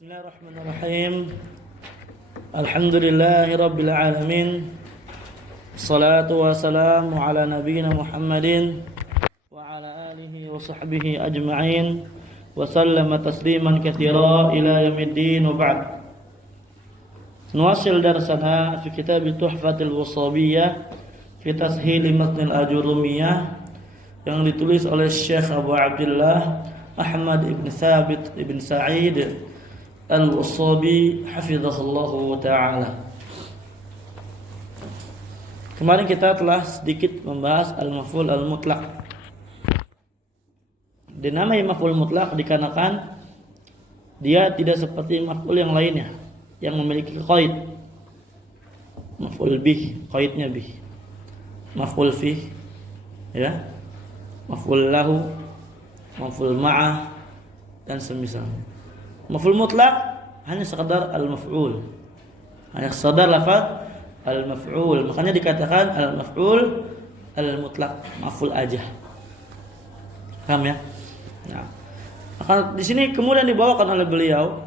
Bismillahirrahmanirrahim. Alhamdulillahi rabbil alamin. Salatu wassalamu ala nabiyyina Muhammadin wa ala alihi wa sahbihi ajma'in wa sallama tasliman katsira ila yaumiddin wa ba'd. Nuwasil darsana fi kitab Tuhfatul Wasabiyyah fi tashil matn al-Ajurumiyah yang ditulis oleh Syekh Abu Abdullah Ahmad ibn Thabit ibn Sa'id Al-Wasabi hafizahullahu ta'ala. Kemarin kita telah sedikit membahas al-maf'ul al-mutlaq. Dinamai maf'ul mutlaq dikarenakan dia tidak seperti maf'ul yang lainnya yang memiliki qaid. Maf'ul bih, qaidnya bih. Maf'ul fih, ya. Maf'ul lahu, maf'ul ma'ah dan semisalnya. Maf'ul mutlaq hanya sekadar al-maf'ul. Hanya sekadar lafaz al-maf'ul. Makanya dikatakan al-maf'ul al-mutlaq, maf'ul aja. Paham ya? Nah, akan di sini kemudian dibawakan oleh beliau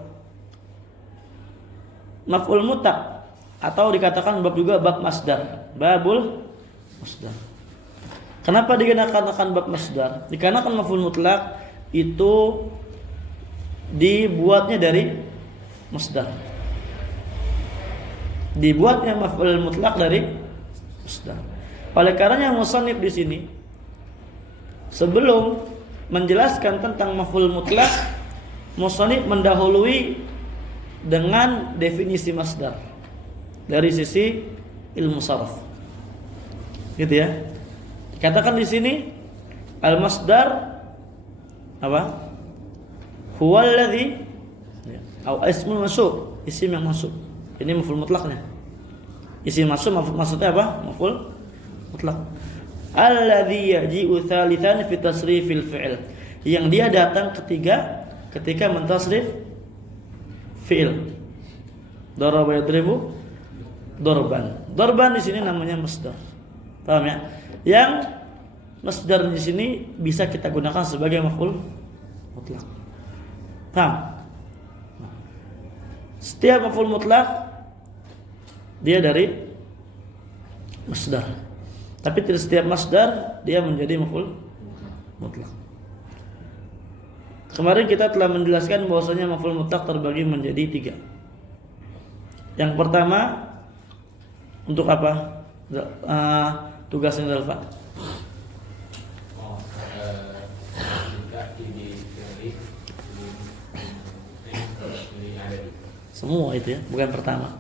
maf'ul mutlaq atau dikatakan bab juga bab masdar. Babul masdar. Kenapa dikenakan bab masdar? Dikarenakan maf'ul mutlaq itu dibuatnya dari masdar. Dibuatnya maf'ul mutlaq dari masdar. Oleh karenanya musannif di sini sebelum menjelaskan tentang maf'ul mutlaq, musannif mendahului dengan definisi masdar dari sisi ilmu sharaf. Gitu ya. Dikatakan di sini al-masdar apa? Huwa alladhi atau ismul mansub, isim yang mansub. Ini maf'ul mutlaqnya. Isim mansub maksudnya apa? Maf'ul mutlaq. Alladhi yaji'u thalithan fi tasrifil fi'il. Yang dia datang ketiga ketika mentasrif fi'il. Daraba yadribu darban. Darban di sini namanya masdar. Paham ya? Yang masdar di sini bisa kita gunakan sebagai maf'ul mutlaq. Paham? Setiap maf'ul mutlaq dia dari masdar. Tapi tidak setiap masdar dia menjadi maf'ul mutlaq. Kemarin kita telah menjelaskan bahwasanya maf'ul mutlaq terbagi menjadi 3. Yang pertama untuk apa? Tugasnya Dalfa. Semua itu ya, bukan pertama.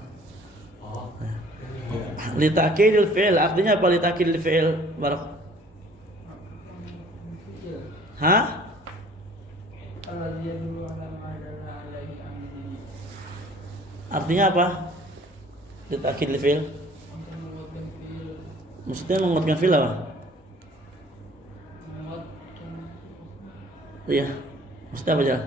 Litakidil fi'il, artinya apa litakidil fi'il? Barak. Hah? Artinya apa? Litakidil fi'il. Maksudnya menguatkan fi'il apa? Iya. Maksudnya apa aja?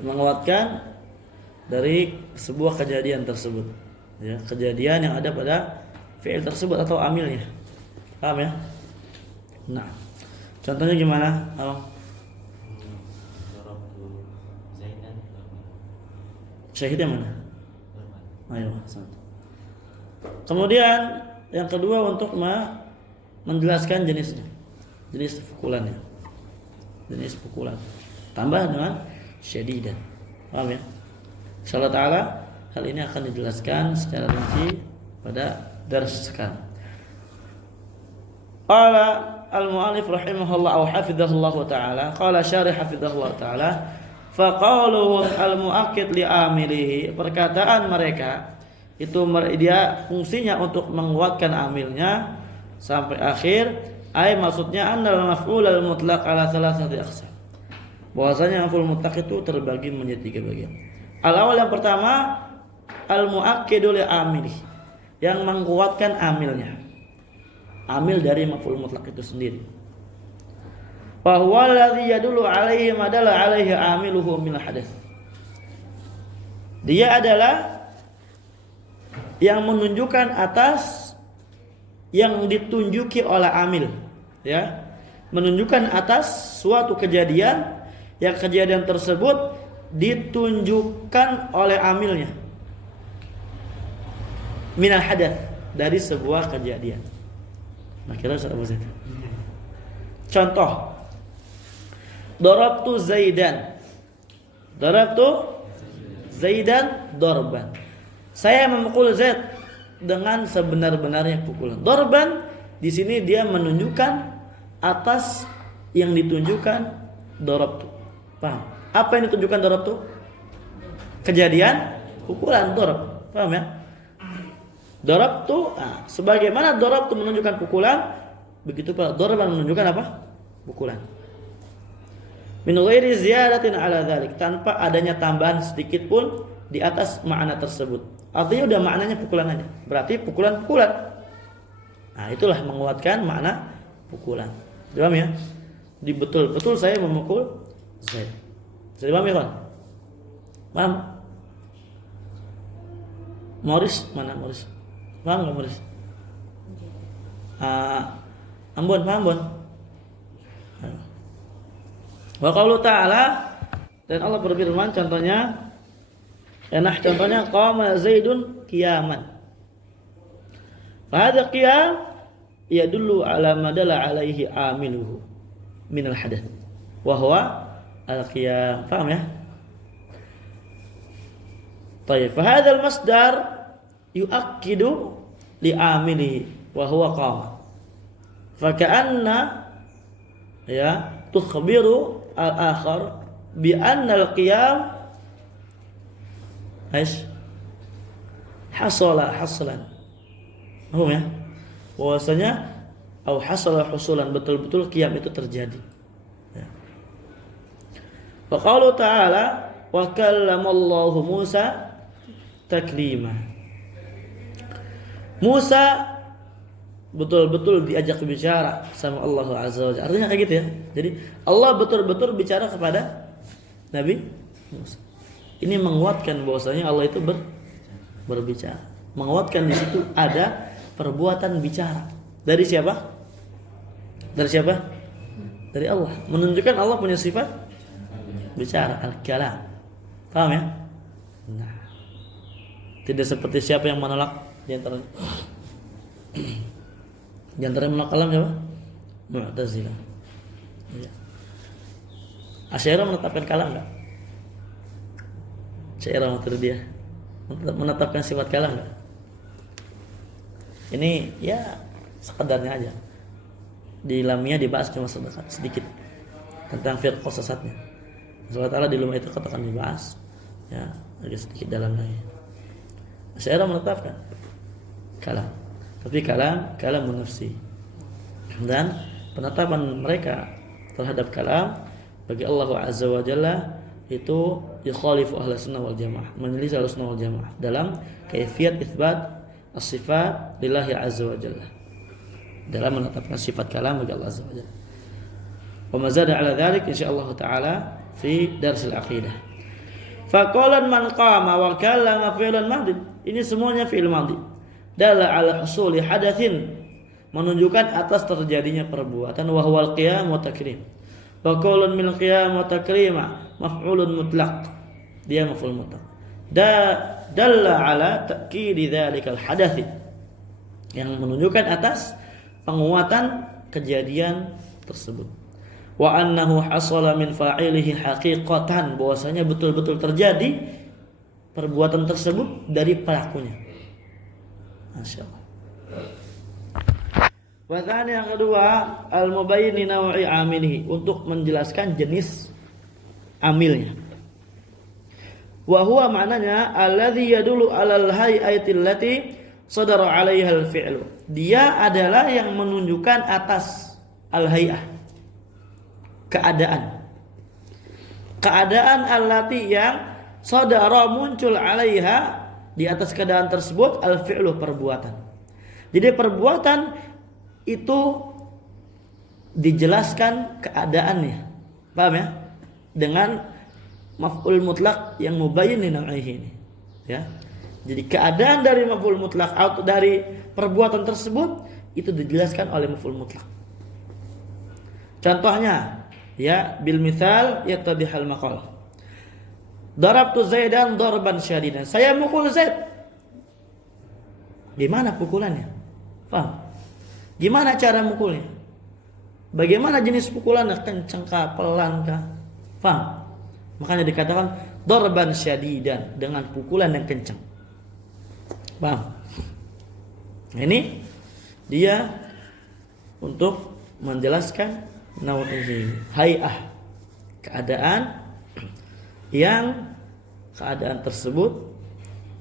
Menguatkan dari sebuah kejadian tersebut, ya, kejadian yang ada pada fi'il tersebut atau amilnya. Paham ya? Nah, contohnya gimana? Syahidnya mana? Ayo, satu. Kemudian yang kedua untuk menjelaskan jenisnya, jenis pukulannya, jenis pukulan. Tambah dengan syadidan. Paham ya? Insyaallah taala hal ini akan dijelaskan secara rinci pada dars sekarang. Qala al-mu'allif rahimahullah wa hafizahullah taala, qala syarih hafizahullah taala, fa qaluhu al-mu'akkid li amilihi, perkataan mereka itu dia fungsinya untuk menguatkan amilnya sampai akhir, maksudnya annal maf'ul al-mutlaq ala thalathati aqsam. Bahwasanya maf'ul mutlaq itu terbagi menjadi 3 bagian. Al-awwal yang pertama al-mu'akkidu li amilih, yang menguatkan amilnya. Amil dari maf'ul mutlaq itu sendiri. Wa huwa alladhi yadullu alaihi madalla alaihi amiluhu min hadats. Dia adalah yang menunjukkan atas yang ditunjuki oleh amil, ya, menunjukkan atas suatu kejadian yang kejadian tersebut ditunjukkan oleh amilnya, minal hadath, dari sebuah kejadian. Nah, kira apa sih? Contoh, darabtu Zaidan dorban. Saya memukul Zaid dengan sebenar-benarnya pukulan. Dorban di sini dia menunjukkan atas yang ditunjukkan darabtu. Paham? Apa yang ditunjukkan darabtu? Kejadian pukulan, darab. Paham ya? Darabtu, sebagaimana darabtu menunjukkan pukulan, begitu pula dorban menunjukkan apa? Pukulan. Min ghairi ziyadatin ala dzalik, tanpa adanya tambahan sedikit pun di atas makna tersebut. Artinya udah maknanya pukulan aja. Berarti pukulan-pukulan. Nah, itulah menguatkan makna pukulan. Paham ya? Di betul-betul saya memukul Zaid. Jadi paham ya, kan? Paham? Morris, mana Morris? Paham enggak Morris? Ambon, paham Ambon? Wa qaulu ta'ala, dan Allah berfirman contohnya, contohnya qama Zaidun qiyaman. Fa hadha qiyam yadullu ala ma dalla alaihi amiluhu min al-hadath wa huwa al-qiyam. Paham ya? Baik, fa hadha al-masdar yu'akkidu li amilihi wa huwa qama. Fa ka'anna ya tukhbiru al-akhar bi anna al-qiyam haslan. Ya? Bahwasanya au hasala husulan, betul-betul qiyam itu terjadi. Ya. Wa qaulu ta'ala wa kallamallahu Musa taklima. Musa betul-betul diajak bicara sama Allah Azza wa Jalla. Artinya kayak gitu ya. Jadi Allah betul-betul bicara kepada Nabi Musa. Ini menguatkan bahwasanya Allah itu berbicara. Menguatkan di situ ada perbuatan bicara. Dari siapa? Dari siapa? Dari Allah. Menunjukkan Allah punya sifat bicara, al-kalam. Paham ya? Nah, tidak seperti siapa yang menolak di antara yang menolak kalam siapa? Mu'tazilah. Ya. Asy'ariyah menetapkan kalam enggak? Asy'ariyah Maturidiyah menetapkan sifat kalam enggak? Ini ya sekedarnya aja. Di Lamiyah dibahas cuma sedikit tentang firqah sesatnya. Allah Ta'ala di lumah itu katakan dibahas, ya agak sedikit dalam lagi. Asy'ariyah menetapkan kalam, tapi kalam nafsi. Dan penetapan mereka terhadap kalam bagi Allah Azza wa Jalla itu yukhalifu ahlus sunnah wal jamaah, menyelisih ahlus sunnah wal jamaah dalam kaifiyat itsbat as-sifat lillahi azza wa jalla, dalam menetapkan sifat kalam bagi Allah azza wa jalla. Wa mazada ala dzalik insyaallah taala fi darsil aqidah. Faqalan man qama wa kallama fi'lan madhi. Ini semuanya fi'il madhi. Dalla ala husuli hadatsin, menunjukkan atas terjadinya perbuatan, wa huwal qiyam wa takrim. Wa qaulun min qiyam wa takrima maf'ulun mutlaq. Dia maf'ul mutlaq. Dalla ala ta'kidi dzalikal hadathi, yang menunjukkan atas penguatan kejadian tersebut. Wa annahu hasala min fa'ilihi haqiqatan, bahwasanya betul-betul terjadi perbuatan tersebut dari pelakunya. Masyaallah. Wa tsani, yang kedua, al-mubayyin naw'i amilihi, untuk menjelaskan jenis amilnya. Wa huwa maknanya alladzi yadullu 'alal hay'ati allati sadara 'alaiha al-fi'lu. Dia adalah yang menunjukkan atas al-hay'ah, keadaan. Keadaan allati yang sadara muncul 'alaiha, di atas keadaan tersebut, al-fi'lu, perbuatan. Jadi perbuatan itu dijelaskan keadaannya. Paham ya? Dengan maf'ul mutlak yang mubayyin li naw'ihi ini, ya. Jadi keadaan dari maf'ul mutlak atau dari perbuatan tersebut itu dijelaskan oleh maf'ul mutlak. Contohnya, ya, bil mithal yattadihal maqal. Darabtu Zaidan darban syadidan. Saya mukul Zaid. Gimana pukulannya? Paham? Gimana cara mukulnya? Bagaimana jenis pukulannya? Kencang kah, pelan kah? Paham? Makanya dikatakan darban syadidan, dengan pukulan yang kencang. Paham? Nah, ini dia untuk menjelaskan nau'ihi, hay'ah, keadaan tersebut,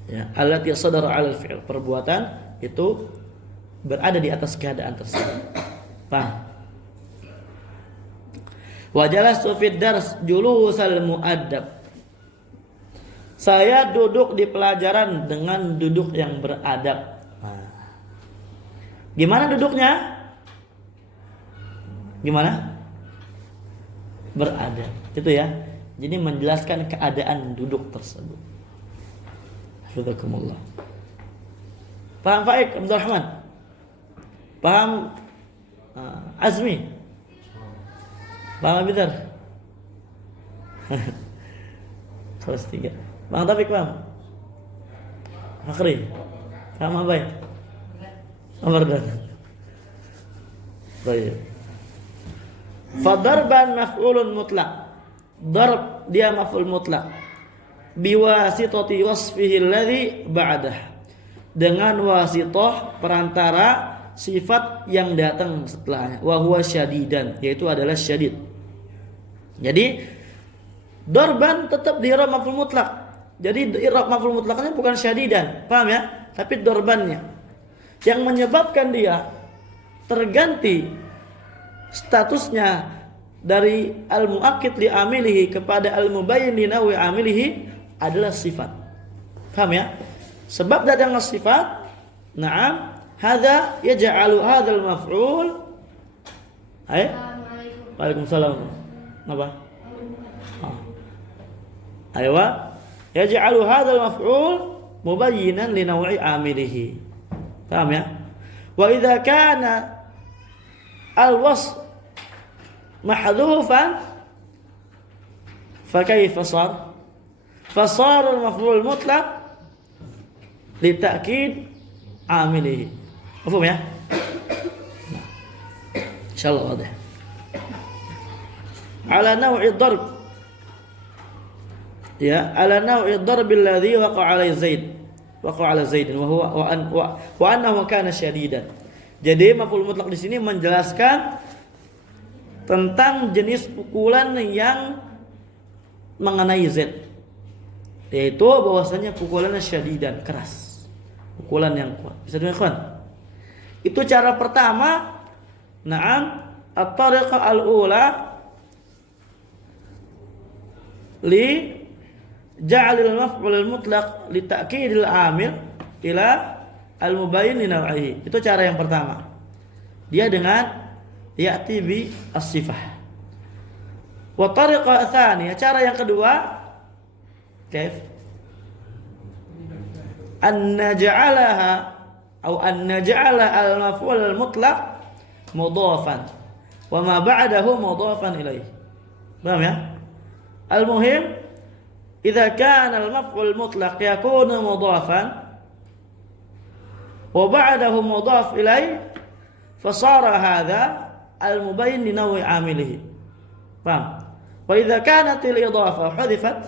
ya, allati sadara 'alal fi'l, perbuatan itu berada di atas keadaan tersebut. Paham? Wa jalastu fid dars julusal mu'addab. Saya duduk di pelajaran dengan duduk yang beradab. Nah, gimana duduknya? Gimana? Beradab. Itu ya. Jadi menjelaskan keadaan duduk tersebut. Hafizakumullah. Paham Faik Abdul Rahman? Paham Azmi? Paham Abidar? Kelas 3. Bang Taufik paham? Fakri? Paham apa ya? Amardan. Baik. Fadarban maf'ulun mutlaq. Darb dia maf'ul mutlaq. Biwasitati wasfihi alladhi ba'dah. Dengan wasithah perantara sifat yang datang setelahnya. Wa huwa syadidan, yaitu adalah syadid. Jadi darban tetap di i'rab maf'ul mutlaq. Jadi i'rab maf'ul mutlaqnya bukan syadidan, paham ya? Tapi darbannya yang menyebabkan dia terganti statusnya dari al-muakkid li amilihi kepada al-mubayyin li nawi amilihi adalah sifat. Paham ya? Sebab datangnya sifat, na'am, hadza yaj'alu hadzal maf'ul. Waalaikumsalam. Apa? Aywa. Yaj'alu hadzal maf'ul mubayyinan li naw'i amilihi. Paham ya? Wa idza kana al-wasf mahdhufan fa kayfa sar? Fa sar al-maf'ul mutlaq li ta'kid amilihi. Mafhum ya? Insyaallah wadah. Ala naw'i darb, ya, ala naw'i darb alladhi waqa'a ala Zaid wa annahu kana syadidan. Jadi maf'ul mutlaq di sini menjelaskan tentang jenis pukulan yang mengenai Zaid, yaitu bahwasanya pukulannya syadidan, keras, pukulan yang kuat. Bisa dengar? Itu cara pertama. Na'am, at-tariqah al-ula li ja'alil maf'ul al-mutlaq li ta'kidil amil ila al-mubayyin li naw'ihi. Itu cara yang pertama. Dia dengan ya'ti bi as-sifah. Wa tariqah tsaniyah, cara yang kedua, kaif? An naj'alaha atau an naj'ala al-maf'ul al-mutlaq mudhafan wa ma ba'dahu mudhafan ilaih. Paham ya? Al-muhim إذا كان المفعول المطلق يكون مضافا وبعده مضاف إليه فصار هذا المبين لنوع عامله. فهم؟ وإذا كانت الإضافة حذفت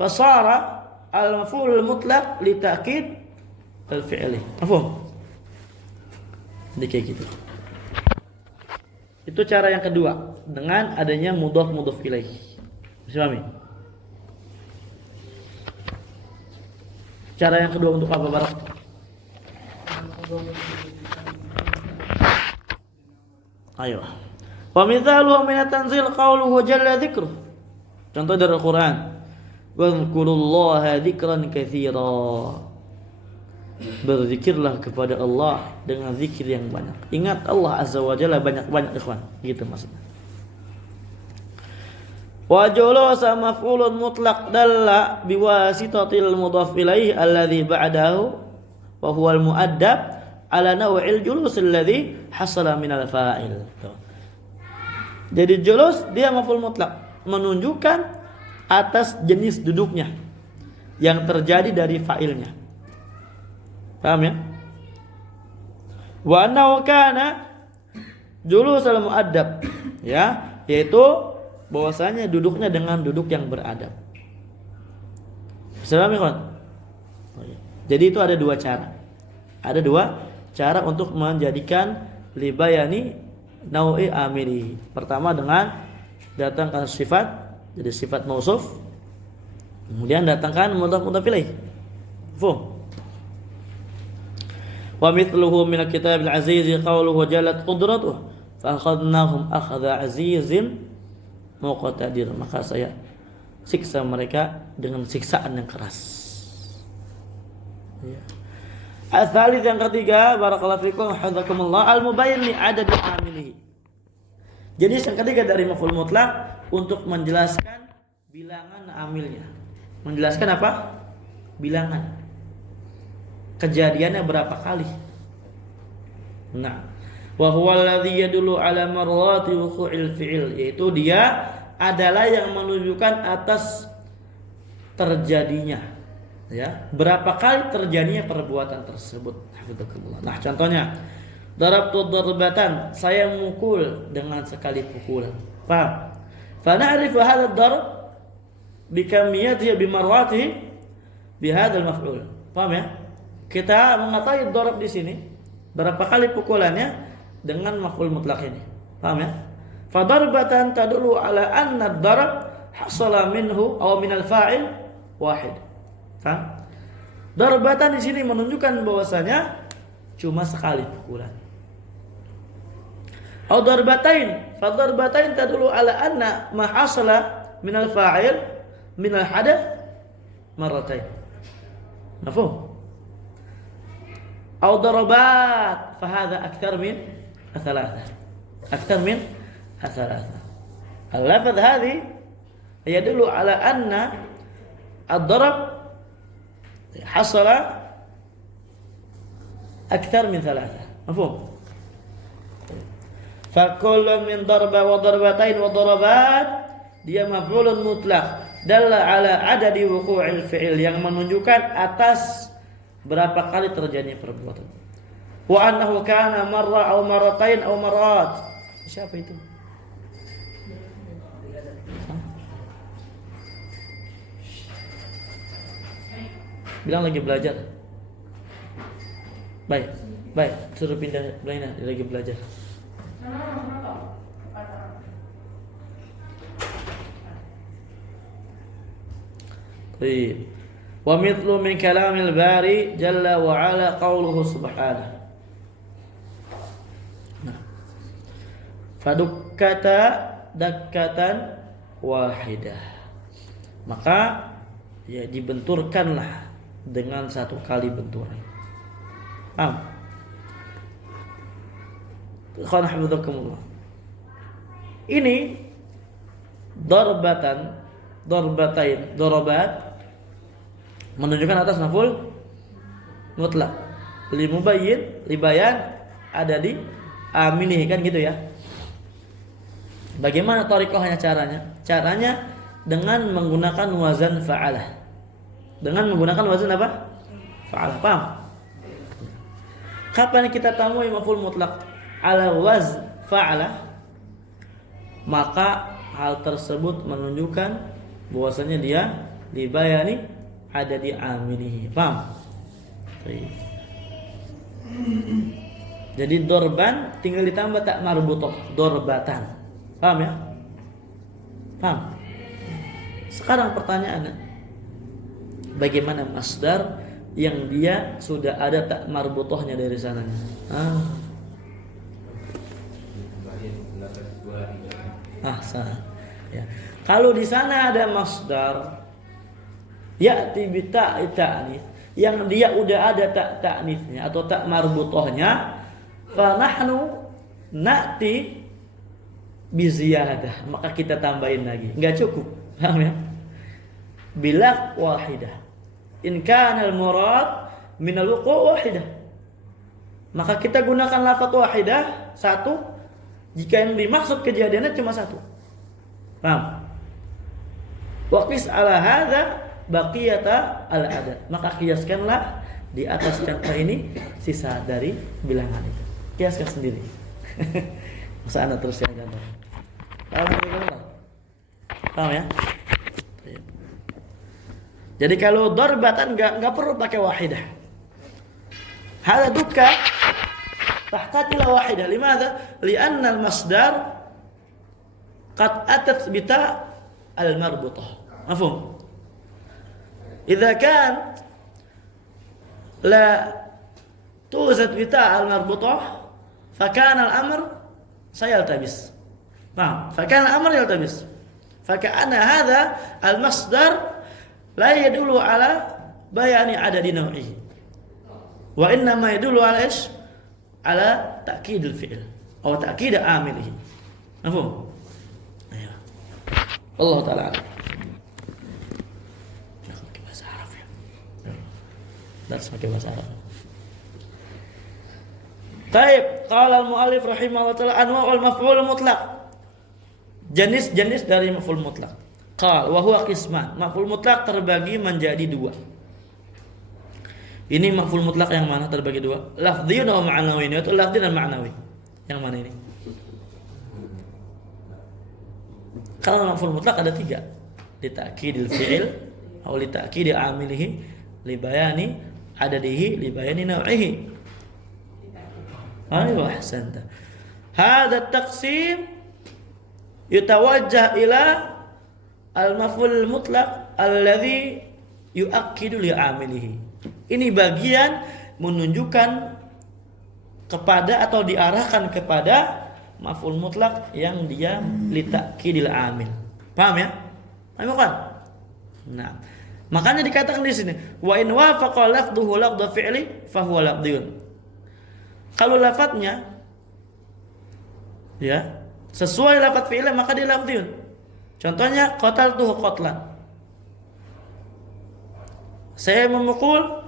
فصار المفعول المطلق لتأكيد الفعل. مفهوم؟ Ini kayak gitu. Itu cara yang kedua, dengan adanya mudhaf ilaih. Bisa pahami? Cara yang kedua untuk apa, Barak? Ayo. Wa mithalu min at-tanzil qawluhu jalla dzikruh. Contoh dari Al-Qur'an. Wa dzkurullaha dzikran katsira. Berzikirlah kepada Allah dengan zikir yang banyak. Ingat Allah Azza wa Jalla banyak-banyak, ikhwan. Gitu maksudnya. Wa julusa maf'ulun mutlaq dalla biwasitatil mudhaf ilaihi alladhi ba'dahu wa huwa al-mu'addab ala naw'il julus alladhi hasala minal fa'il. Jadi julus dia maf'ul mutlaq, menunjukkan atas jenis duduknya yang terjadi dari fa'ilnya. Paham ya? Wa annahu kana julus al-mu'addab, ya, yaitu bahwasanya duduknya dengan duduk yang beradab. Bismillahirrahmanirrahim. Jadi itu ada dua cara. Ada dua cara untuk menjadikan libayani nau'i amili. Pertama dengan datangkan sifat, jadi sifat mausuf. Kemudian datangkan mudhaf ilaih. Faham? Wa mithluhu min al-kitab al-aziz qawluhu jalat qudratuhu fa akhadnahum akhadha azizin muqtadir, maka saya siksa mereka dengan siksaan yang keras. Ya. Al-thalith yang ketiga, barakallahu fikum hafizakumullah, al-mubayyin li adad amilihi. Jenis yang ketiga dari maf'ul mutlaq untuk menjelaskan bilangan amilnya. Menjelaskan apa? Bilangan. Kejadiannya berapa kali? Nah, wa huwa alladhi yadullu ala marrati wuqu'il fi'il, yaitu dia adalah yang menunjukkan atas terjadinya, ya, berapa kali terjadinya perbuatan tersebut. Nah, contohnya darabtu darbatan, saya memukul dengan sekali pukulan. Paham? Fa na'rifu hadha ad-darb bi kamiyatihi bi marratihi bi hadzal maf'ul. Paham ya? Kita mengetahui darab di sini berapa kali pukulannya dengan maf'ul mutlaq ini. Paham ya? Fa darbatan tadullu ala anna ad-darb hasala minhu aw min al-fa'il wahid. Paham? Darbatan di sini menunjukkan bahwasanya cuma sekali pukulan. Aw darbatain, fa darbatain tadullu ala anna ma hasala min al-fa'il min al-hadath marratain. Mafhum? Aw darabat, fa hadha akthar min ثلاثة أكثر من ثلاثة. اللفظ هذه يدل على أن الضرب حصل أكثر من ثلاثة. مفهوم؟ فكل من ضربة وضربتين وضربات dia maf'ulun mutlaq dalla ala adadi wuqu'il fi'il, yang menunjukkan atas berapa kali terjadinya perbuatan. Wa annahu kana marra aw marratain aw marrat. Siapa itu? Bilang lagi belajar. Baik, baik, suruh pindah lainnya, lagi belajar. Baik. Wa mithlu min kalamil bari jalla wa ala qawluhu subhanahu. Fadukkata dakkatan wahidah, maka ya dibenturkanlah dengan satu kali benturan. Paham? Ini darbatan, darbatain, darabat menunjukkan atas maf'ul mutlaq. Li mubayyin, li bayan ada di amilihi, kan gitu ya. Bagaimana thariqahnya, caranya? Caranya dengan menggunakan wazan fa'alah. Dengan menggunakan wazan apa? Fa'alah. Paham? Kapan kita temui maf'ul mutlaq ala wazn fa'alah? Maka hal tersebut menunjukkan bahwasanya dia dibayani ada di amilihi. Paham? Jadi dorban tinggal ditambah tak marbutoh, dorbatan. Paham ya? Paham? Sekarang pertanyaannya, bagaimana masdar yang dia sudah ada tak marbutohnya dari sananya? Sah. Ya. Kalau di sana ada masdar ya'ti bi ta'i ta'nits, yang dia udah ada tak ta'nitsnya atau tak marbutohnya, fa nahnu na'ti biziyadah, maka kita tambahin lagi. Enggak cukup. Paham ya? Bilaf wahidah. In kana al-murad min al-wuqu' wahidah. Maka kita gunakan lafaz wahidah satu jika yang dimaksud kejadiannya cuma satu. Paham? Waqis ala hadza baqiyata al-adad. Maka kiaskanlah di atas contoh ini sisa dari bilangan itu. Kiaskan sendiri. Masa anda terus yang contoh. Paham ya? Jadi kalau darbatan enggak perlu pakai wahidah. Hada dukka tahtaju ila wahidah. Limadha? Li'anna al-masdar qad atat bita al-marbutah. Mafhum? Idza kan la tuzat bita al-marbutah fa kana al-amr sayaltabis. Paham? Fa kana al-amr yaltabis. Fa kana hadha al-masdar la yadullu ala bayani adadi naw'ihi. Wa innama yadullu ala ish? Ala ta'kid al-fi'l atau ta'kid amilihi. Mafhum? Ayo. Allah taala. Jangan pakai bahasa Arab ya. Dan pakai bahasa Arab. Baik, qala al-mu'allif rahimahullah taala anwa'ul maf'ul mutlaq. Jenis-jenis dari maf'ul mutlaq. Qal wa huwa qisman. Maf'ul mutlaq terbagi menjadi dua. Ini maf'ul mutlaq yang mana terbagi dua? Lafdhi wa ma'nawi. Itu lafdhi dan ma'nawi. Yang mana ini? Kalau maf'ul mutlaq ada tiga. Li ta'kidil fi'il atau li ta'kidi amilihi, li bayani adadihi, li bayani naw'ihi. Ayo ahsanta. Hadha at-taqsim yutawajjah ila al-maf'ul mutlaq alladhi yu'akkidu li amilihi. Ini bagian menunjukkan kepada atau diarahkan kepada maf'ul mutlaq yang dia li ta'kidil amil. Paham ya? Paham kan? Nah, makanya dikatakan di sini wa in wafaqa lafdhuhu lafdh fi'li fa huwa lafdhiyun. Kalau lafadznya ya sesuai lafadz fi'il maka dia lafdhiyun. Contohnya qataltuhu qatlan. Saya memukul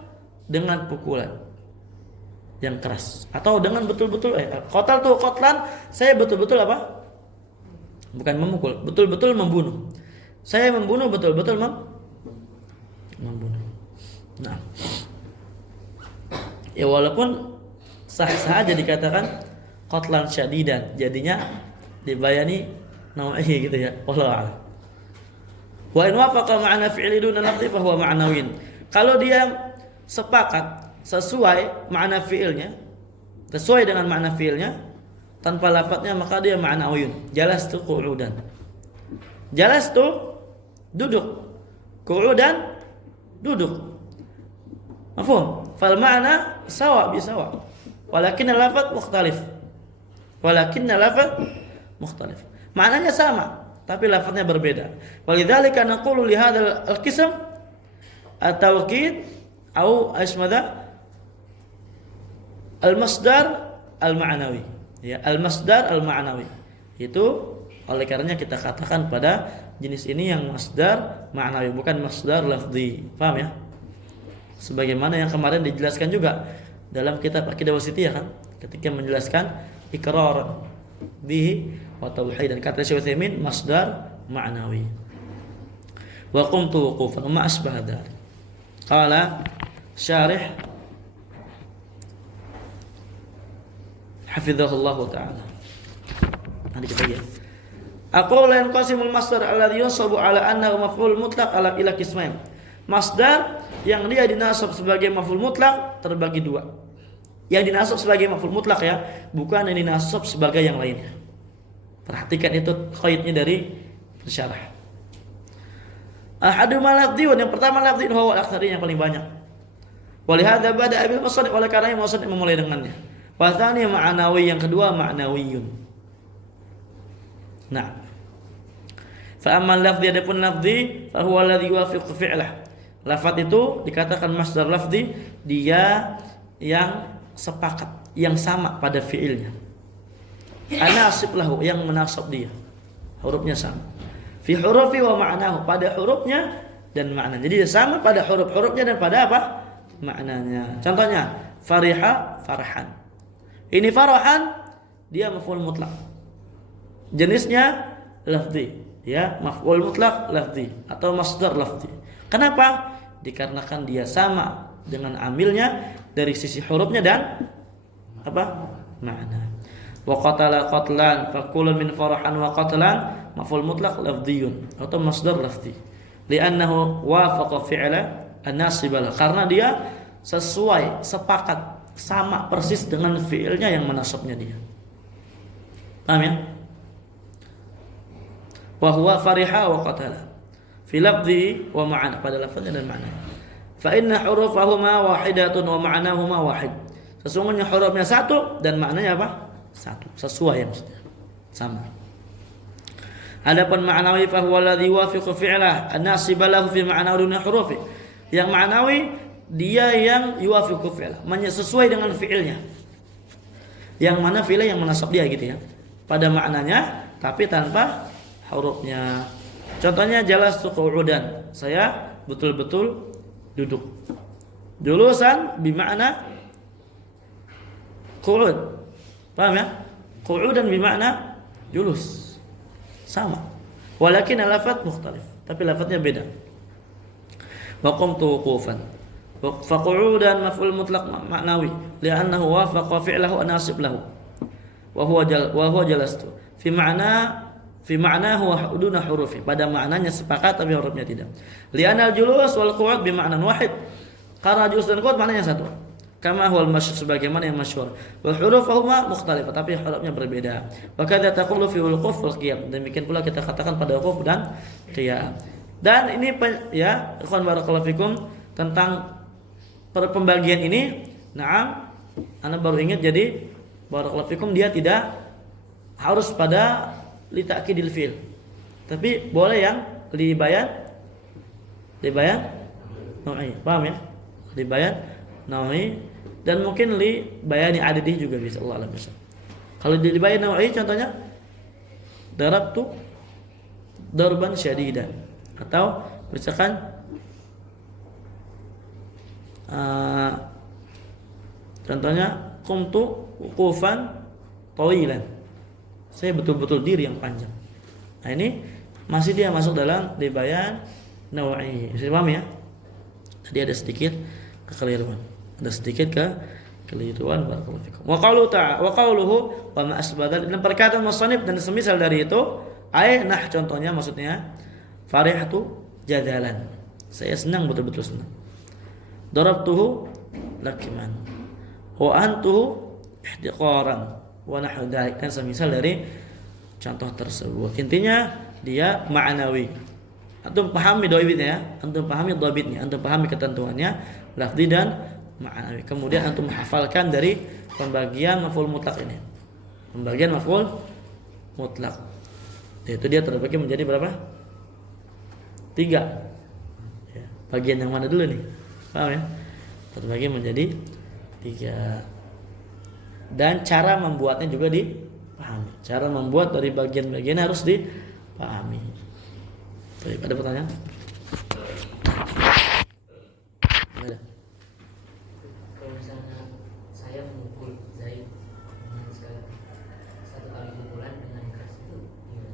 dengan pukulan yang keras atau dengan betul-betul qataltuhu qatlan, saya betul-betul apa? Bukan memukul, betul-betul membunuh. Saya membunuh betul-betul membunuh. Nah. Ya walaupun sah-sah aja dikatakan qatlan syadidan, jadinya dibayani nawaihi gitu ya. Wallahu a'lam. Wa in wafaqa ma'na fi'li duna lafzi fa huwa ma'nawin. Kalau dia sepakat sesuai makna fi'ilnya, sesuai dengan makna fi'ilnya tanpa lafadznya maka dia ma'nawiyun. Jalastu qu'udan. Jalastu duduk. Qu'udan duduk. Mafhum? Fal ma'na sawa bi sawa. Walakin al-lafadz mukhtalif. Mukhtalif. Maknanya sama, tapi lafadznya berbeda. Walidzalika naqulu li hadzal al-qism at-tawkid atau asmada al-masdar al-ma'nawi. Ya, al-masdar al-ma'nawi. Itu oleh karenanya kita katakan pada jenis ini yang masdar ma'nawi, bukan masdar lafzi. Paham ya? Sebagaimana yang kemarin dijelaskan juga dalam kitab Aqidah Wasithiyah kan, ketika menjelaskan iqrar bihi wa tauhid, dan kata Syekh Utsaimin masdar ma'nawi. Wa qumtu wuqufan ma asbah dzalik. Qala syarih hafizahullah taala. Nanti kita lihat. Aqul lan qasimul masdar alladhi yunsabu ala annahu maf'ul mutlaq ala ila qismain. Masdar yang dia dinasab sebagai maf'ul mutlaq terbagi dua. Yang dinasab sebagai maf'ul mutlaq ya, bukan yang dinasab sebagai yang lainnya. Perhatikan itu qaidnya dari pensyarah. Ahaduma lafdhiyun, yang pertama lafdhiyun huwa al-aktsari, yang paling banyak. Walihadza bada'a bil musannif, oleh karena musannif memulai dengannya. Wa tsani ma'nawi, yang kedua ma'nawiyun. Nah. Fa amma lafdhi, adapun lafdhi fa huwa alladhi yuwafiqu fi'lah. Lafaz itu dikatakan masdar lafdhi, dia yang sepakat, yang sama pada fiilnya. anasib lahu, yang menasab dia. Hurufnya sama. Fi hurufi wa ma'nahu, pada hurufnya dan maknanya. Jadi sama pada huruf-hurufnya dan pada apa? Maknanya. Contohnya, fariha, farhan. Ini farahan, dia maf'ul mutlak. Jenisnya lafzi, ya, maf'ul mutlak lafzi atau masdar lafzi. Kenapa? Dikarenakan dia sama dengan amilnya dari sisi hurufnya dan apa? Makna. Wa qatala qatlan fa kullun min farahan wa qatlan maf'ul mutlaq lafdhiyun atau masdar lafzi. Li'annahu wafaqa fi'la an-nasib lah, karena dia sesuai, sepakat, sama persis dengan fi'ilnya yang menasabnya dia. Paham ya? Wa huwa fariha wa qatala fi lafzi wa ma'na, pada lafaznya dan makna. Fa inna hurufahuma wahidatun wa ma'nahuma wahid. Sesungguhnya hurufnya satu dan maknanya apa? Satu, sesuai maksudnya. Sama. Adapun ma'nawi fa huwa alladhi yuwafiqu fi'lah an-nasib lahu fi ma'nahu duna hurufi. Yang ma'nawi dia yang yuwafiqu fi'lah, sesuai dengan fi'ilnya. Yang mana fi'ilnya yang menasab dia gitu ya. Pada maknanya tapi tanpa hurufnya. Contohnya jalastu qu'udan, saya betul-betul duduk. Julusan bermakna qu'ud. Paham ya? Qu'udan bermakna julus. Sama. Walakin lafaz mukhtalif, tapi lafaznya beda. Wa qumtu wuqufan. Fa qu'udan maf'ul mutlaq ma'nawi li'annahu wafaqa fi'lahu an-nasib lahu. Wa huwa jalastu. Fi ma'nahu duna hurufi. Pada maknanya sepakat tapi hurufnya tidak. Li'anal julus wal qu'ud bi ma'nan wahid. Karena julus dan qu'ud maknanya satu. Kama huwal masyhur, sebagaimana yang masyhur. Wa hurufuhuma mukhtalifah, tapi hurufnya berbeda. Wa kadza taqulu fi wuquf wal qiyam. Demikian pula kita katakan pada wuquf dan qiyam. Dan ini ya, ikhwan barakallahu fikum, tentang pembagian ini. Naam, ana baru ingat, jadi barakallahu fikum dia tidak harus pada li ta'kidil fi'il. Tapi boleh yang dibayan nawi. Paham ya? Dibayan nawi. Dan mungkin li bayani adadih juga bisa, Allah alam bisa. Kalau dibayani nawi contohnya darabtu darban syadidan, atau misalkan contohnya qumtu wuqufan tawilan, saya betul-betul diri yang panjang. Nah ini masih dia masuk dalam dibayan nawi. Bisa paham ya? Tadi ada sedikit kekeliruan. Ada sedikit kekeliruan, barakallahu fikum. Wa qawluhu wa ma asbadal, dan perkataan musannif dan semisal dari itu, nah contohnya maksudnya farihtu jadalan, saya senang, betul-betul senang. Darabtuhu lakiman wa antuhu ihtiqaran wa nahwu dzalik, dan semisal dari contoh tersebut. Intinya dia ma'nawi. Antum pahami dhabitnya, antum pahami ketentuannya lafzi dan ma'nawi. Kemudian antum hafalkan dari pembagian maf'ul mutlak ini. Pembagian maf'ul mutlak, yaitu dia terbagi menjadi berapa? 3 ya. Bagian yang mana dulu nih? Paham ya? Terbagi menjadi 3. Dan cara membuatnya juga dipahami. Cara membuat dari bagian-bagian harus dipahami. Baik, ada pertanyaan? Ada. Kalau misalnya saya memukul Zaid dengan satu kali pukulan dengan keras itu gimana?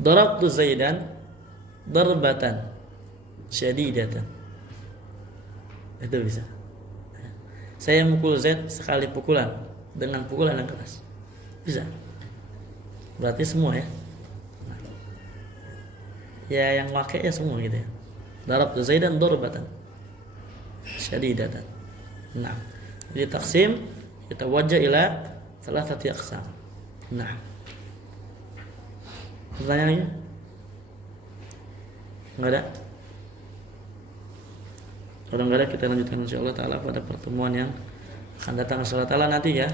Darabtu Zaidan darbatan syadidatan. Itu bisa. Saya mukul Zaid sekali pukulan dengan pukulan yang keras. Bisa. Berarti semua ya. Ya yang pakai ya semua gitu ya. Darabtu Zaidan darbatan syadidatan. Nah, jadi taksim kita wajah ila thalathati aqsam. Nah, pertanyaannya enggak ada? Kalau enggak ada, kita lanjutkan insyaallah taala pada pertemuan yang akan datang insyaallah taala nanti ya,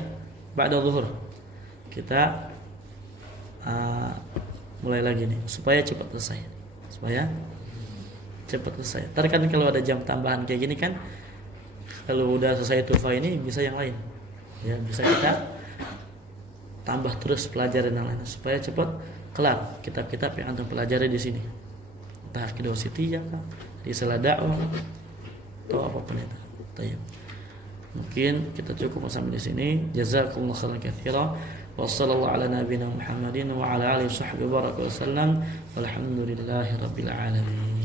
ba'da zuhur. Kita mulai lagi nih supaya cepat selesai. Ntar kan kalau ada jam tambahan kayak gini kan, kalau udah selesai tufa ini bisa yang lain ya, bisa kita tambah terus pelajaran yang lain supaya cepat kelar kitab-kitab yang antum pelajari di sini. Entah akidah wasithiyah, risalah dakwah atau apapun itu. Baik. Mungkin kita cukup sampai di sini. Jazakumullahu khairan katsiran. Wa sallallahu ala nabiyyina Muhammadin wa ala alihi washabbihi baraka wasallam. Walhamdulillahirabbil alamin.